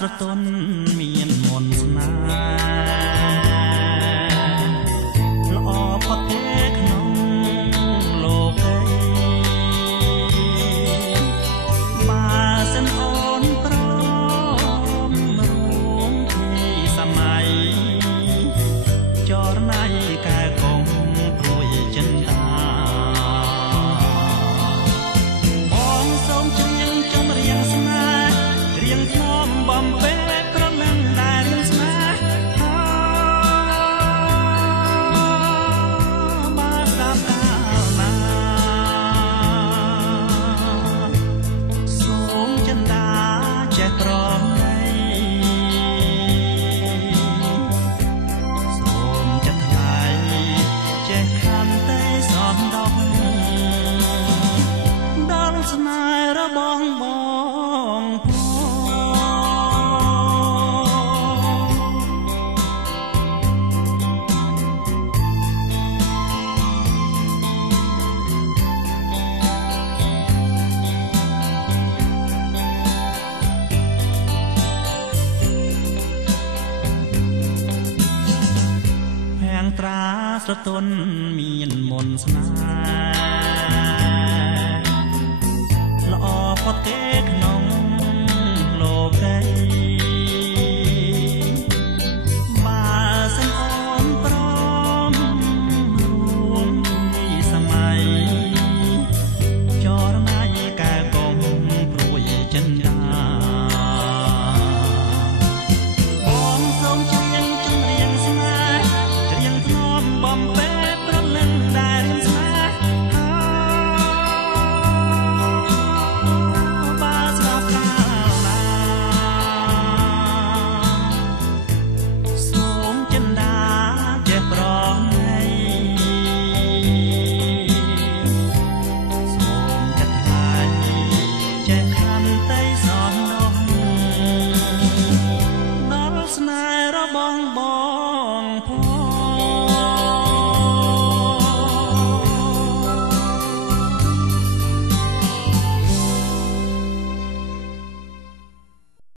ស្រទន់មានមន្តស្នេហ៍ល្អផុតទេក្នុងលោកីបើសិនអូនព្រមរួមពីសម័យចរណៃកែកងព្រួយចិនតាបងសូមជំនឿចំរៀងស្នេហ៍រៀងថ្នមបំពេប្រនឹងដែលរៀងស្នេហ៍បើស្ដាប់កាលណាសូមចិនតាចេះប្រណីសូមចិត្តថ្លៃចេះខន្តីសំដងដល់ស្នេហ៍របស់បងត្រាស្រទន់មានមន្តស្នេហ៍ល្អផុតទេក្នុងលោកីបើសិនអូនព្រមរួមពីសម័យចរណៃកែកងព្រួយចិនតាបងសូមជំនឿជំរៀងស្នេហ៍បំពេប្រលឹងដែលរៀងស្នេហ៍បើស្ដាប់កាលណាសូមចិនតាចេះប្រណីសូមចិត្តថ្លៃចេះខន្តីសំដងដល់ស្នេហ៍របស់បង